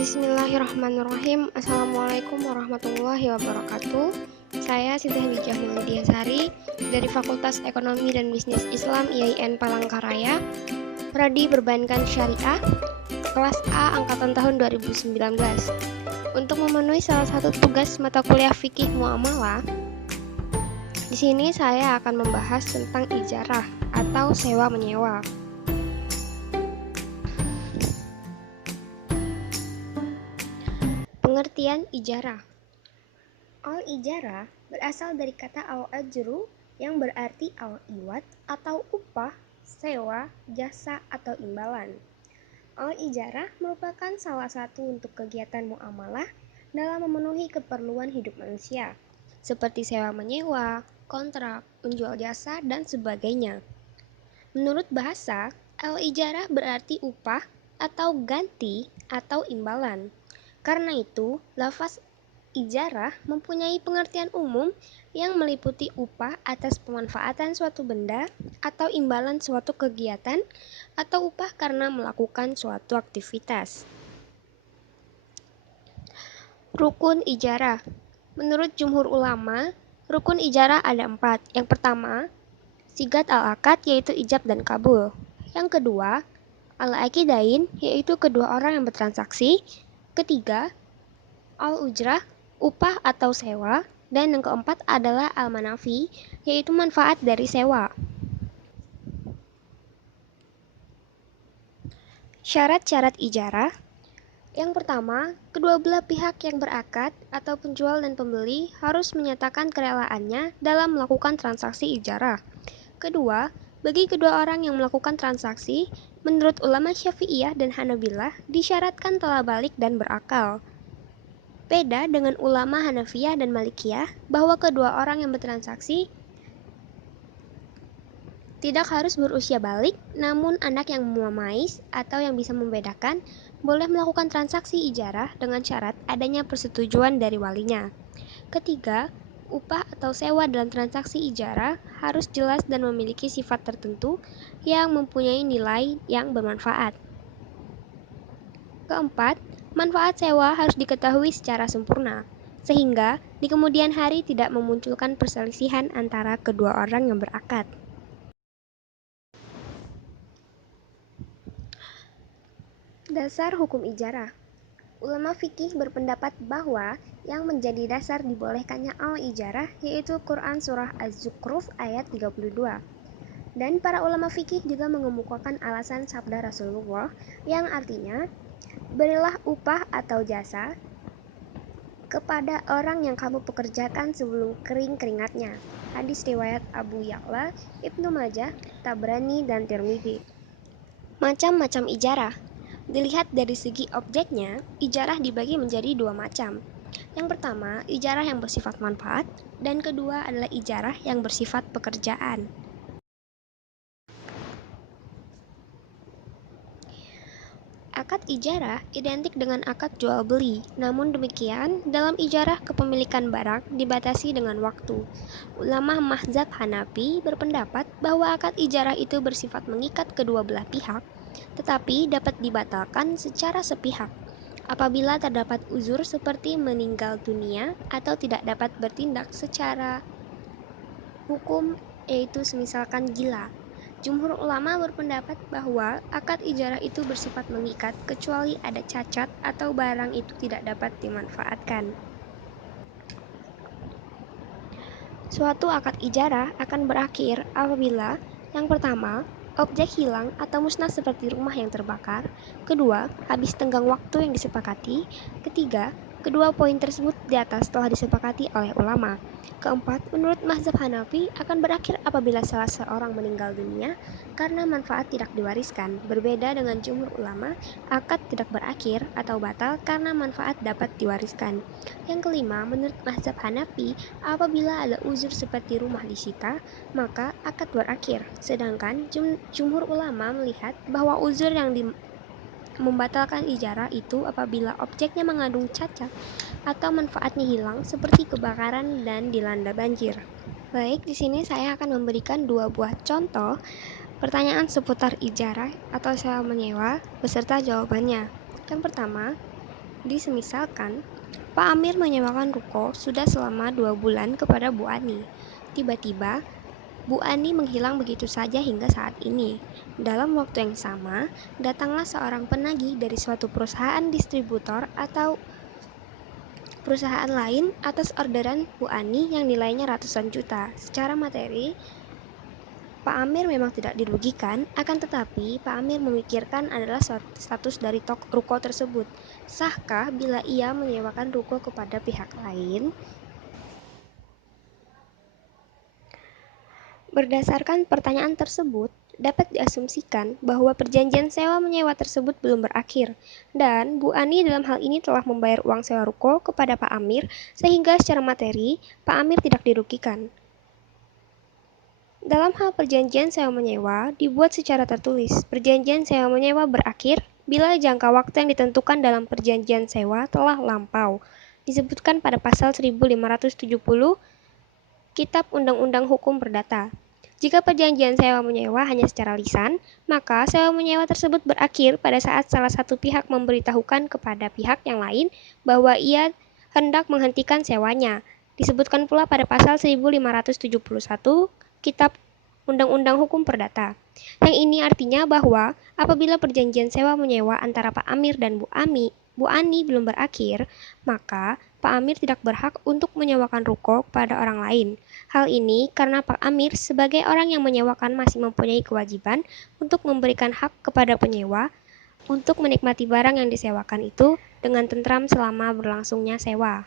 Bismillahirrahmanirrahim. Assalamualaikum warahmatullahi wabarakatuh. Saya Siti Hadijah Muldiasari dari Fakultas Ekonomi dan Bisnis Islam IAIN Palangkaraya, Prodi Perbankan Syariah, kelas A angkatan tahun 2019. Untuk memenuhi salah satu tugas mata kuliah fikih muamalah, di sini saya akan membahas tentang ijarah atau sewa menyewa. Pengertian ijarah. Al-ijarah berasal dari kata al-ajru yang berarti al-iwat atau upah, sewa, jasa atau imbalan. Al-ijarah merupakan salah satu untuk kegiatan muamalah dalam memenuhi keperluan hidup manusia, seperti sewa menyewa, kontrak, menjual jasa, dan sebagainya. Menurut bahasa, al-ijarah berarti upah atau ganti atau imbalan. Karena itu, lafaz ijarah mempunyai pengertian umum yang meliputi upah atas pemanfaatan suatu benda atau imbalan suatu kegiatan atau upah karena melakukan suatu aktivitas. Rukun ijarah. Menurut jumhur ulama, rukun ijarah ada 4. Yang pertama, sigat al-akad yaitu ijab dan kabul. Yang kedua, al-aqidain yaitu kedua orang yang bertransaksi. Ketiga, al-ujrah, upah atau sewa, dan yang keempat adalah al-manafi, yaitu manfaat dari sewa. Syarat-syarat ijarah. Yang pertama, kedua belah pihak yang berakad atau penjual dan pembeli harus menyatakan kerelaannya dalam melakukan transaksi ijarah. Kedua, bagi kedua orang yang melakukan transaksi, menurut ulama Syafi'iyah dan Hanabilah disyaratkan telah balik dan berakal. Beda dengan ulama Hanafiyah dan Malikiyah bahwa kedua orang yang bertransaksi tidak harus berusia balik, namun anak yang memamais atau yang bisa membedakan boleh melakukan transaksi ijarah dengan syarat adanya persetujuan dari walinya. Ketiga, upah atau sewa dalam transaksi ijarah harus jelas dan memiliki sifat tertentu yang mempunyai nilai yang bermanfaat. Keempat, manfaat sewa harus diketahui secara sempurna, sehingga di kemudian hari tidak memunculkan perselisihan antara kedua orang yang berakad. Dasar hukum ijarah. Ulama fikih berpendapat bahwa yang menjadi dasar dibolehkannya al-ijarah yaitu Quran Surah Az-Zukhruf ayat 32. Dan para ulama fikih juga mengemukakan alasan sabda Rasulullah yang artinya, berilah upah atau jasa kepada orang yang kamu pekerjakan sebelum kering keringatnya. Hadis riwayat Abu Ya'la, Ibnu Majah, Tabrani, dan Tirmidzi. Macam-macam ijarah. Dilihat dari segi objeknya, ijarah dibagi menjadi 2 macam. Yang pertama, ijarah yang bersifat manfaat, dan kedua adalah ijarah yang bersifat pekerjaan. Akad ijarah identik dengan akad jual beli, namun demikian dalam ijarah kepemilikan barang dibatasi dengan waktu. Ulama mazhab Hanafi berpendapat bahwa akad ijarah itu bersifat mengikat kedua belah pihak, tetapi dapat dibatalkan secara sepihak apabila terdapat uzur seperti meninggal dunia atau tidak dapat bertindak secara hukum, yaitu semisalkan gila. Jumhur ulama berpendapat bahwa akad ijarah itu bersifat mengikat kecuali ada cacat atau barang itu tidak dapat dimanfaatkan. Suatu akad ijarah akan berakhir apabila yang pertama, objek hilang atau musnah seperti rumah yang terbakar. Kedua, habis tenggang waktu yang disepakati. Ketiga, kedua poin tersebut di atas telah disepakati oleh ulama. Keempat, menurut mazhab Hanafi akan berakhir apabila salah seorang meninggal dunia karena manfaat tidak diwariskan. Berbeda dengan jumhur ulama, akad tidak berakhir atau batal karena manfaat dapat diwariskan. Yang kelima, menurut mazhab Hanafi, apabila ada uzur seperti rumah disita, maka akad berakhir. Sedangkan jumhur ulama melihat bahwa uzur yang membatalkan ijarah itu apabila objeknya mengandung cacat atau manfaatnya hilang seperti kebakaran dan dilanda banjir. Baik, di sini saya akan memberikan 2 buah contoh pertanyaan seputar ijarah atau sewa menyewa beserta jawabannya. Yang pertama, Disemisalkan, Pak Amir menyewakan ruko sudah selama 2 bulan kepada Bu Ani. Tiba-tiba, Bu Ani menghilang begitu saja hingga saat ini. Dalam waktu yang sama, datanglah seorang penagih dari suatu perusahaan distributor atau perusahaan lain atas orderan Bu Ani yang nilainya ratusan juta. Secara materi, Pak Amir memang tidak dirugikan, akan tetapi Pak Amir memikirkan adalah status dari ruko tersebut. Sahkah bila ia menyewakan ruko kepada pihak lain? Berdasarkan pertanyaan tersebut, dapat diasumsikan bahwa perjanjian sewa-menyewa tersebut belum berakhir, dan Bu Ani dalam hal ini telah membayar uang sewa ruko kepada Pak Amir, sehingga secara materi, Pak Amir tidak dirugikan. Dalam hal perjanjian sewa-menyewa dibuat secara tertulis. Perjanjian sewa-menyewa berakhir bila jangka waktu yang ditentukan dalam perjanjian sewa telah lampau. Disebutkan pada pasal 1570 Kitab Undang-Undang Hukum Perdata. Jika perjanjian sewa-menyewa hanya secara lisan, maka sewa-menyewa tersebut berakhir pada saat salah satu pihak memberitahukan kepada pihak yang lain bahwa ia hendak menghentikan sewanya. Disebutkan pula pada pasal 1571 Kitab Undang-Undang Hukum Perdata. Yang ini artinya bahwa apabila perjanjian sewa-menyewa antara Pak Amir dan Bu Ani belum berakhir, maka Pak Amir tidak berhak untuk menyewakan ruko kepada orang lain. Hal ini karena Pak Amir sebagai orang yang menyewakan masih mempunyai kewajiban untuk memberikan hak kepada penyewa untuk menikmati barang yang disewakan itu dengan tentram selama berlangsungnya sewa.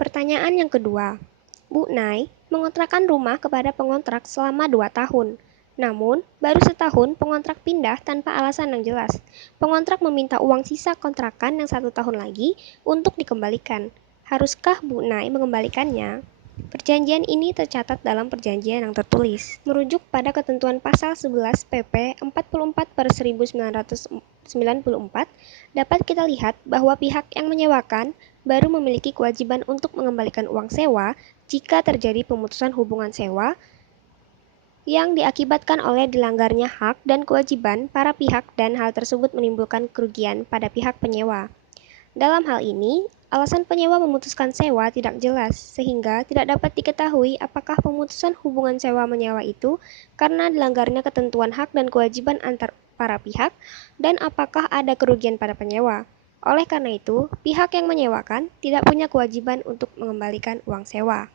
Pertanyaan yang kedua, Bu Nai mengontrakkan rumah kepada pengontrak selama 2 tahun. Namun, baru setahun pengontrak pindah tanpa alasan yang jelas. Pengontrak meminta uang sisa kontrakan yang 1 tahun lagi untuk dikembalikan. Haruskah Bu Nai mengembalikannya? Perjanjian ini tercatat dalam perjanjian yang tertulis. Merujuk pada ketentuan pasal 11 PP 44/1994, dapat kita lihat bahwa pihak yang menyewakan baru memiliki kewajiban untuk mengembalikan uang sewa jika terjadi pemutusan hubungan sewa yang diakibatkan oleh dilanggarnya hak dan kewajiban para pihak dan hal tersebut menimbulkan kerugian pada pihak penyewa. Dalam hal ini, alasan penyewa memutuskan sewa tidak jelas, sehingga tidak dapat diketahui apakah pemutusan hubungan sewa-menyewa itu karena dilanggarnya ketentuan hak dan kewajiban antar para pihak, dan apakah ada kerugian pada penyewa. Oleh karena itu, pihak yang menyewakan tidak punya kewajiban untuk mengembalikan uang sewa.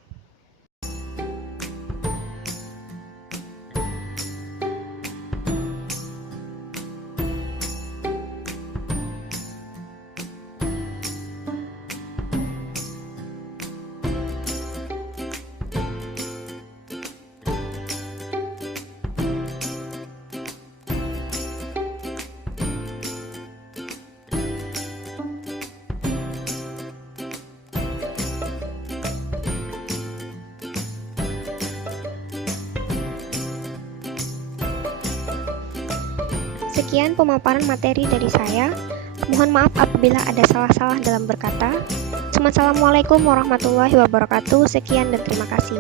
Sekian pemaparan materi dari saya. Mohon maaf apabila ada salah-salah dalam berkata. Assalamualaikum warahmatullahi wabarakatuh. Sekian dan terima kasih.